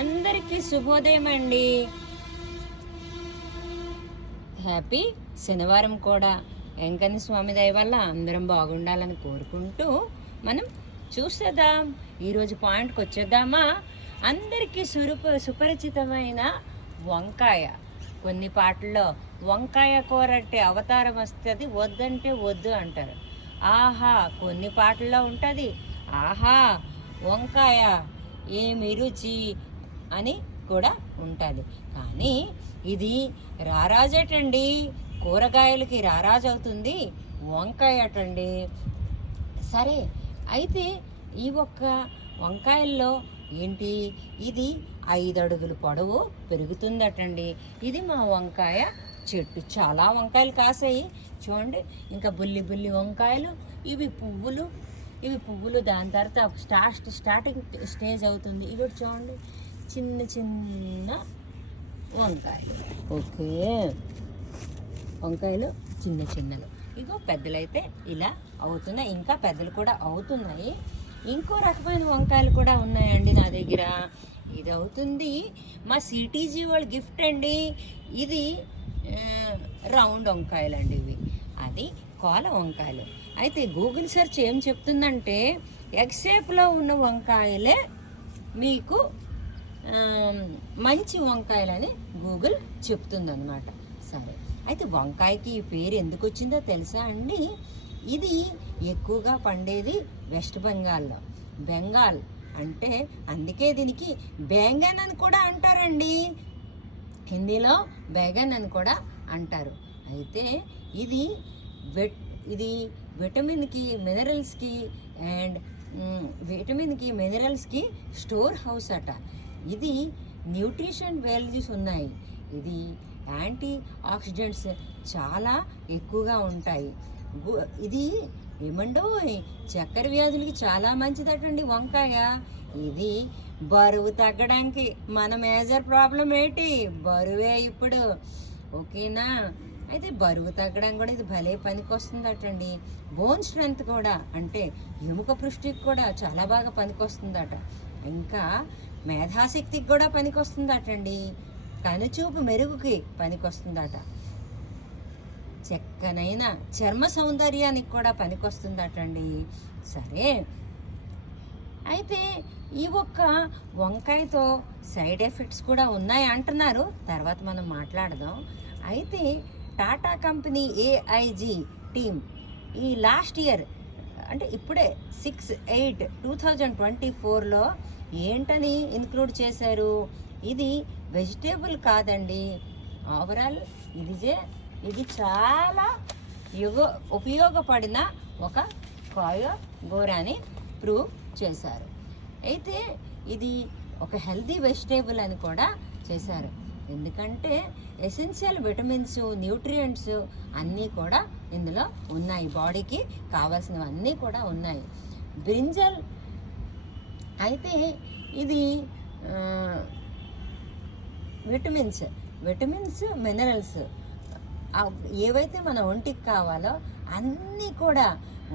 అందరికీ శుభోదయం అండి. హ్యాపీ శనివారం కూడా. వెంకన్న స్వామి దయ వల్ల అందరం బాగుండాలని కోరుకుంటూ మనం చూసేద్దాం. ఈరోజు పాయింట్కి వచ్చేద్దామా? అందరికీ సుపరిచితమైన వంకాయ. కొన్ని పాటల్లో వంకాయ కూర అంటే అవతారం వస్తుంది, వద్దంటే వద్దు అంటారు. ఆహా కొన్ని పాటల్లో ఉంటుంది, ఆహా వంకాయ ఏమి రుచి అని కూడా ఉంటుంది. కానీ ఇది రారాజటండి, కూరగాయలకి రారాజు అవుతుంది వంకాయ అటండి. సరే, అయితే ఈ ఒక్క వంకాయల్లో ఏంటి, ఇది 5 అడుగులు పొడవు పెరుగుతుందటండి. ఇది మా వంకాయ చెట్టు. చాలా వంకాయలు కాసాయి చూడండి. ఇంకా బుల్లి బుల్లి వంకాయలు, ఇవి పువ్వులు దాని తర్వాత స్టార్టింగ్ స్టేజ్ అవుతుంది. ఇవి చూడండి, చిన్న చిన్న వంకాయలు. ఓకే, వంకాయలు చిన్నలు. ఇగో పెద్దలైతే ఇలా అవుతున్నాయి, ఇంకా పెద్దలు కూడా అవుతున్నాయి. ఇంకో రకమైన వంకాయలు కూడా ఉన్నాయండి నా దగ్గర. ఇది అవుతుంది మా సిటీజీ వాళ్ళ గిఫ్ట్ అండి. ఇది రౌండ్ వంకాయలు అండి, ఇవి అది కోల వంకాయలు. అయితే గూగుల్ సెర్చ్ ఏం చెప్తుందంటే ఎగ్ షేప్లో ఉన్న వంకాయలే మీకు మంచి వంకాయలని గూగుల్ చెప్తుందన్నమాట. సరే, అయితే వంకాయకి ఈ పేరు ఎందుకు వచ్చిందో తెలుసా అండి? ఇది ఎక్కువగా పండేది వెస్ట్ బెంగాల్లో. బెంగాల్ అంటే అందుకే దీనికి బేంగన్ అని కూడా అంటారండి. హిందీలో బేగన్ అని కూడా అంటారు. అయితే ఇది విటమిన్కి మినరల్స్కి స్టోర్ హౌస్ అట. ఇది న్యూట్రిషన్ వాల్యూస్ ఉన్నాయి. ఇది యాంటీ ఆక్సిడెంట్స్ చాలా ఎక్కువగా ఉంటాయి. ఇది ఏమండో చక్కెర వ్యాధులకి చాలా మంచిదటండి వంకాయ. ఇది బరువు తగ్గడానికి మన మేజర్ ప్రాబ్లం ఏంటి? బరువే ఇప్పుడు. ఓకేనా? అయితే బరువు తగ్గడం కూడా ఇది భలే పనికి వస్తుందటండి. బోన్ స్ట్రెంగ్త్ కూడా, అంటే ఎముక పుష్టికి కూడా చాలా బాగా పనికి వస్తుందట. ఇంకా మేధాశక్తికి కూడా పనికి వస్తుందటండి. కనుచూపు మెరుగుకి పనికి వస్తుందట. చక్కనైన చర్మ సౌందర్యానికి కూడా పనికి వస్తుందటండి. సరే, అయితే ఈ ఒక్క వంకాయతో సైడ్ ఎఫెక్ట్స్ కూడా ఉన్నాయి అంటున్నారు, తర్వాత మనం మాట్లాడదాం. అయితే టాటా కంపెనీ AIG టీమ్ ఈ లాస్ట్ ఇయర్, అంటే ఇప్పుడే 6/8/2024లో ఏంటని ఇన్క్లూడ్ చేశారు? ఇది వెజిటేబుల్ కాదండి, ఓవరాల్ ఇది చాలా ఉపయోగపడిన ఒక కూర అని ప్రూవ్ చేశారు. అయితే ఇది ఒక హెల్దీ వెజిటేబుల్ అని కూడా చేశారు. ఎందుకంటే ఎసెన్షియల్ విటమిన్స్, న్యూట్రియంట్స్ అన్నీ కూడా ఇందులో ఉన్నాయి. బాడీకి కావాల్సినవన్నీ కూడా ఉన్నాయి. బ్రింజల్ అయితే ఇది విటమిన్స్, మినరల్స్ ఏవైతే మన ఒంటికి కావాలో అన్నీ కూడా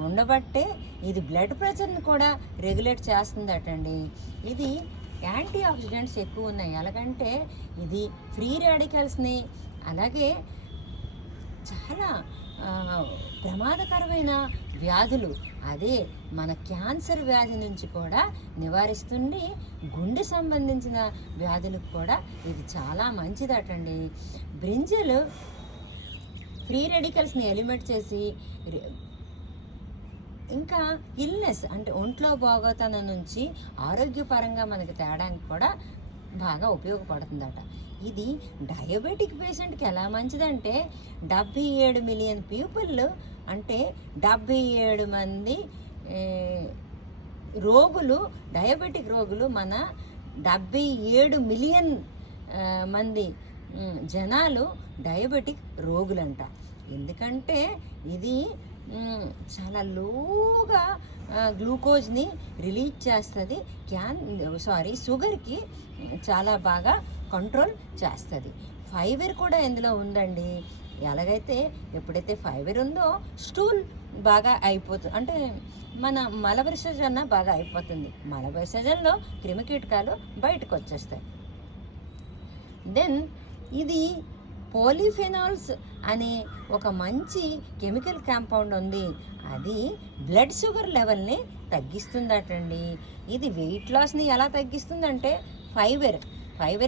ఉండబట్టే ఇది బ్లడ్ ప్రెషర్ని కూడా రెగ్యులేట్ చేస్తుందటండి. ఇది యాంటీ ఆక్సిడెంట్స్ ఎక్కువ ఉన్నాయి. ఎలాగంటే ఇది ఫ్రీ రాడికల్స్ని, అలాగే చాలా ప్రమాదకరమైన వ్యాధులు, అదే మన క్యాన్సర్ వ్యాధి నుంచి కూడా నివారిస్తుంది. గుండె సంబంధించిన వ్యాధులకు కూడా ఇది చాలా మంచిదటండి. బ్రింజల్ ఫ్రీ రాడికల్స్ని ఎలిమినేట్ చేసి, ఇంకా ఇల్నెస్ అంటే ఒంట్లో బాగోతనం నుంచి ఆరోగ్యపరంగా మనకి తేడానికి కూడా బాగా ఉపయోగపడుతుందట. ఇది డయాబెటిక్ పేషెంట్కి ఎలా మంచిదంటే 77 మిలియన్ పీపుల్, అంటే 77 మంది రోగులు, డయాబెటిక్ రోగులు, మన 77 మిలియన్ మంది జనాలు డయాబెటిక్ రోగులంట. ఎందుకంటే ఇది చాలా లోగా గ్లూకోజ్ని రిలీజ్ చేస్తుంది. షుగర్కి చాలా బాగా కంట్రోల్ చేస్తుంది. ఫైబర్ కూడా ఇందులో ఉందండి. ఎలాగైతే ఎప్పుడైతే ఫైబర్ ఉందో స్టూల్ బాగా అయిపోతుంది, అంటే మన మల విసర్జన బాగా అయిపోతుంది. మల విసర్జనలో క్రిమికీటకాలు బయటకు వచ్చేస్తాయి. దెన్ ఇది పాలిఫెనాల్స్ అనే ఒక మంచి కెమికల్ కాంపౌండ్ ఉంది. అది బ్లడ్ షుగర్ లెవెల్ని తగ్గిస్తుందటండి. ఇది వెయిట్ లాస్ని ఎలా తగ్గిస్తుందంటే ఫైబర్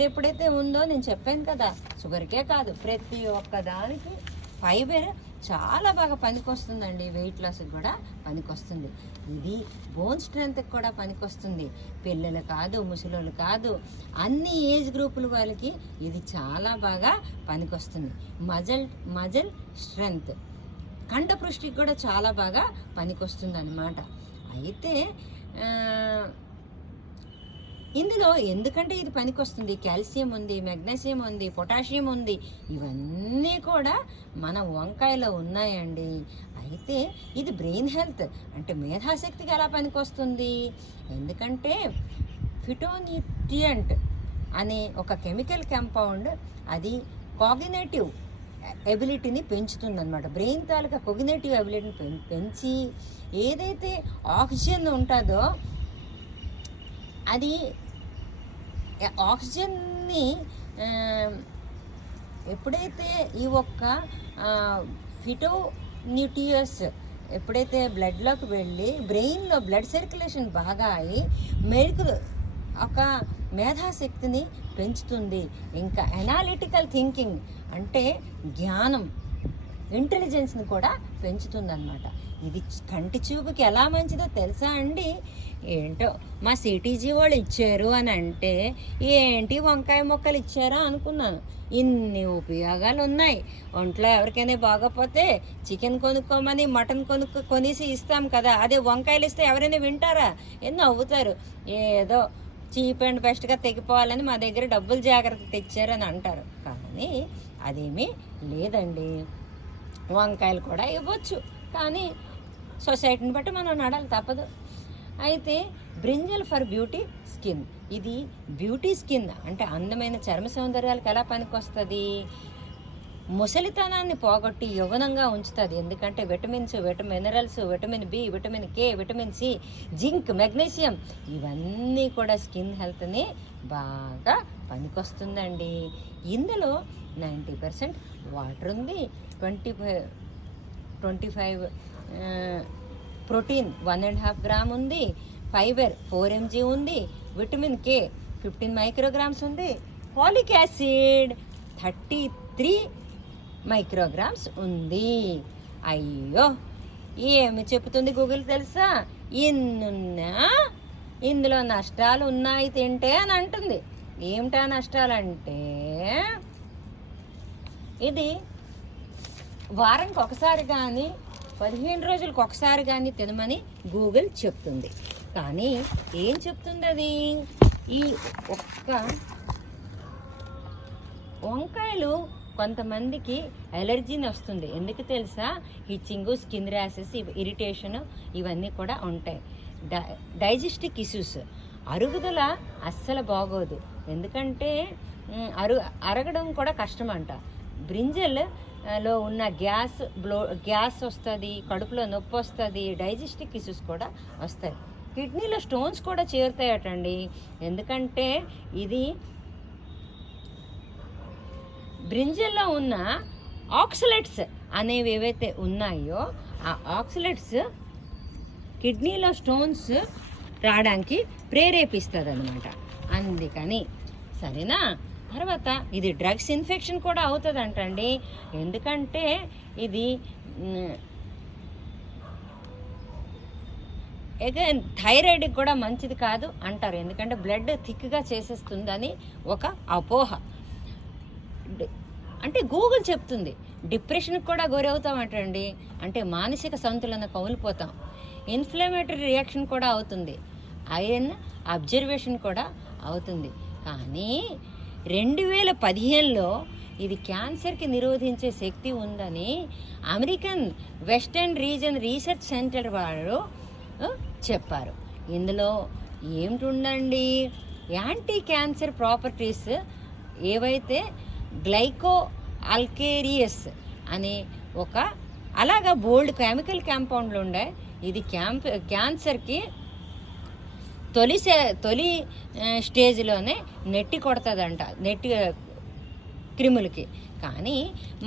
ఎప్పుడైతే ఉందో, నేను చెప్పాను కదా, షుగర్కే కాదు ప్రతి ఒక్క దానికి ఫైబర్ చాలా బాగా పనికొస్తుందండి. వెయిట్ లాస్కి కూడా పనికొస్తుంది. ఇది బోన్ స్ట్రెంత్కి కూడా పనికొస్తుంది. పిల్లలు కాదు, ముసలోళ్ళు కాదు, అన్ని ఏజ్ గ్రూపుల వాళ్ళకి ఇది చాలా బాగా పనికొస్తుంది. మజల్ స్ట్రెంత్, కంఠపుష్టికి కూడా చాలా బాగా పనికొస్తుంది అన్నమాట. అయితే ఇందులో ఎందుకంటే ఇది పనికొస్తుంది, కాల్షియం ఉంది, మెగ్నీషియం ఉంది, పొటాషియం ఉంది, ఇవన్నీ కూడా మన వంకాయలో ఉన్నాయండి. అయితే ఇది బ్రెయిన్ హెల్త్ అంటే మేధాశక్తికి ఎలా పనికొస్తుంది, ఎందుకంటే ఫిటోన్యూట్రియంట్ అనే ఒక కెమికల్ కాంపౌండ్ అది కాగ్నిటివ్ ఎబిలిటీని పెంచుతుందన్నమాట. బ్రెయిన్ తాలూకా కాగ్నిటివ్ ఎబిలిటీని పెంచి ఏదైతే ఆక్సిజన్ ఉంటుందో అది ఆక్సిజన్ని ఎప్పుడైతే ఈ ఒక్క ఫిటోన్యూట్రియస్ ఎప్పుడైతే బ్లడ్లోకి వెళ్ళి బ్రెయిన్లో బ్లడ్ సర్క్యులేషన్ బాగా అయ్యి ఒక మేధాశక్తిని పెంచుతుంది. ఇంకా ఎనాలిటికల్ థింకింగ్ అంటే జ్ఞానం, ఇంటెలిజెన్స్ని కూడా పెంచుతుందన్నమాట. ఇది కంటి చూపుకి ఎలా మంచిదో తెలుసా అండి? ఏంటో మా సిటీజీ వాళ్ళు ఇచ్చారు అని అంటే ఏంటి వంకాయ మొక్కలు ఇచ్చారా అనుకున్నాను. ఇన్ని ఉపయోగాలు ఉన్నాయి. ఒంట్లో ఎవరికైనా బాగోపోతే చికెన్ కొనుక్కోమని మటన్ కొనేసి ఇస్తాం కదా, అదే వంకాయలు ఇస్తే ఎవరైనా వింటారా? ఎన్నో నవ్వుతారు. ఏదో చీప్ అండ్ బెస్ట్గా తెగిపోవాలని మా దగ్గర డబ్బులు జాగ్రత్త తెచ్చారని అంటారు. కానీ అదేమీ లేదండి. వంకాయలు కూడా ఇవ్వచ్చు, కానీ సొసైటీని బట్టి మనం నడాలి, తప్పదు. అయితే బ్రింజల్ ఫర్ బ్యూటీ స్కిన్, ఇది బ్యూటీ స్కిన్ అంటే అందమైన చర్మ సౌందర్యాలకు ఎలా పనికొస్తుంది, ముసలితనాన్ని పోగొట్టి యవ్వనంగా ఉంచుతుంది. ఎందుకంటే vitamins, minerals, vitamin B, vitamin K, vitamin C, zinc, magnesium ఇవన్నీ కూడా స్కిన్ హెల్త్ని బాగా పనికొస్తుందండి. ఇందులో 90% వాటర్ ఉంది, 25 ప్రోటీన్ 1.5 గ్రామ్ ఉంది, ఫైబర్ 4 mg ఉంది, విటమిన్ కే 15 మైక్రోగ్రామ్స్ ఉంది, ఫాలిక్ యాసిడ్ 33 మైక్రోగ్రామ్స్ ఉంది. అయ్యో ఏమి చెప్తుంది గూగుల్ తెలుసా? ఇన్నున్నా ఇందులో నష్టాలు ఉన్నాయి తింటే అని అంటుంది. ఏమిటా నష్టాలంటే ఇది వారానికి ఒకసారి కానీ 15 రోజులకు ఒకసారి కానీ తినమని గూగుల్ చెప్తుంది. కానీ ఏం చెప్తుంది అది? ఈ ఒక్క వంకాయలు కొంతమందికి ఎలర్జీని వస్తుంది. ఎందుకు తెలుసా? హిచ్చింగు, స్కిన్ ర్యాషెస్, ఇరిటేషను ఇవన్నీ కూడా ఉంటాయి. డైజెస్టిక్ ఇష్యూస్, అరుగుదల అస్సలు బాగోదు. ఎందుకంటే అరగడం కూడా కష్టం అంట. బ్రింజల్లో ఉన్న గ్యాస్ వస్తుంది, కడుపులో నొప్పి వస్తుంది, డైజెస్టిక్ ఇష్యూస్ కూడా వస్తాయి. కిడ్నీలో స్టోన్స్ కూడా చేరుతాయటండి. ఎందుకంటే ఇది బ్రింజల్లో ఉన్న ఆక్సలేట్స్ అనేవి ఏవైతే ఉన్నాయో ఆ ఆక్సలేట్స్ కిడ్నీలో స్టోన్స్ రావడానికి ప్రేరేపిస్తుంది అన్నమాట. అందుకని సరేనా. తర్వాత ఇది డ్రగ్స్ ఇన్ఫెక్షన్ కూడా అవుతుంది అంటండి. ఎందుకంటే ఇది అగైన్ థైరాయిడ్కి కూడా మంచిది కాదు అంటారు. ఎందుకంటే బ్లడ్ థిక్గా చేసేస్తుందని ఒక అపోహ. అంటే గూగుల్ చెప్తుంది. డిప్రెషన్కి కూడా గురవుతామంటండి. అంటే మానసిక సంతులన కోల్పోతాం. ఇన్ఫ్లమేటరీ రియాక్షన్ కూడా అవుతుంది. ఐరన్ అబ్జర్వేషన్ కూడా అవుతుంది. కానీ 2015లో ఇది క్యాన్సర్కి నిరోధించే శక్తి ఉందని American western reason research centre వారు చెప్పారు. ఇందులో ఏమిటి? యాంటీ క్యాన్సర్ ప్రాపర్టీస్ ఏవైతే గ్లైకో ఆల్కేరియస్ అనే ఒక అలాగా బోల్డ్ కెమికల్ కాంపౌండ్లు ఉండే. ఇది క్యాన్సర్కి తొలి స్టేజ్లోనే నెట్టి కొడుతుందంట, క్రిములకి. కానీ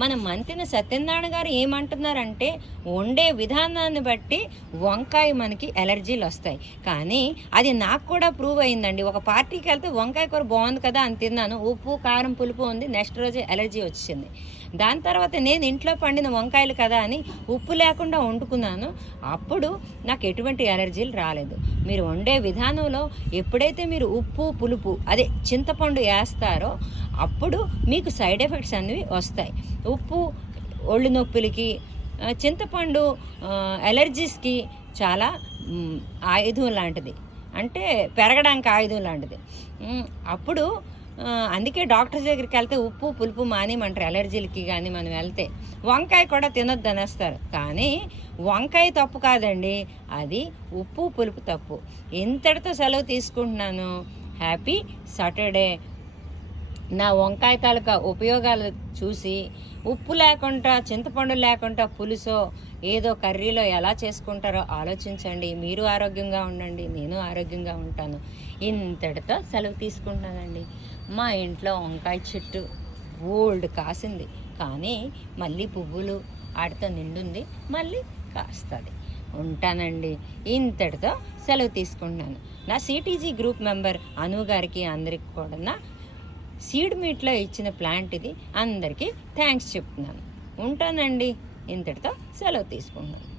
మన మంత్రి సత్యనారాయణ గారు ఏమంటున్నారంటే వండే విధానాన్ని బట్టి వంకాయ మనకి ఎలర్జీలు వస్తాయి. కానీ అది నాకు కూడా ప్రూవ్ అయిందండి. ఒక పార్టీకి వెళ్తే వంకాయ కూర బాగుంది కదా అని తిన్నాను, ఉప్పు కారం పులుపు ఉంది, నెక్స్ట్ రోజే ఎలర్జీ వచ్చింది. దాని తర్వాత నేను ఇంట్లో పండిన వంకాయలు కదా అని ఉప్పు లేకుండా వండుకున్నాను, అప్పుడు నాకు ఎటువంటి ఎలర్జీలు రాలేదు. మీరు వండే విధానంలో ఎప్పుడైతే మీరు ఉప్పు పులుపు అదే చింతపండు వేస్తారో అప్పుడు మీకు సైడ్ ఎఫెక్ట్స్ అనేవి వస్తాయి. ఉప్పు ఒళ్ళు నొప్పులకి, చింతపండు ఎలర్జీస్కి చాలా ఆయుధం లాంటిది, అంటే పెరగడానికి ఆయుధం లాంటిది. అప్పుడు అందుకే డాక్టర్స్ దగ్గరికి వెళ్తే ఉప్పు పులుపు మానేమంటారు ఎలర్జీలకి. కానీ మనం వెళ్తే వంకాయ కూడా తినొద్దు అనేస్తారు. కానీ వంకాయ తప్పు కాదండి, అది ఉప్పు పులుపు తప్పు. ఇంతటితో సెలవు తీసుకుంటున్నాను. Happy Saturday. నా వంకాయ తాలూకా ఉపయోగాలు చూసి ఉప్పు లేకుండా చింతపండు లేకుండా పులుసో ఏదో కర్రీలో ఎలా చేసుకుంటారో ఆలోచించండి. మీరు ఆరోగ్యంగా ఉండండి, నేను ఆరోగ్యంగా ఉంటాను. ఇంతటితో సెలవు తీసుకుంటున్నానండి. మా ఇంట్లో వంకాయ చెట్టు బోల్డ్ కాసింది, కానీ మళ్ళీ పువ్వులు ఆడితో నిండుంది, మళ్ళీ కాస్తుంది. ఉంటానండి. ఇంతటితో సెలవు తీసుకుంటున్నాను. నా సిటీజీ గ్రూప్ మెంబర్ అను గారికి అందరికి కూడా సీడ్ మీట్లో ఇచ్చిన ప్లాంట్ ఇది. అందరికీ థ్యాంక్స్ చెప్తున్నాను. ఉంటానండి. ఇంతటితో సెలవు తీసుకుంటున్నాను.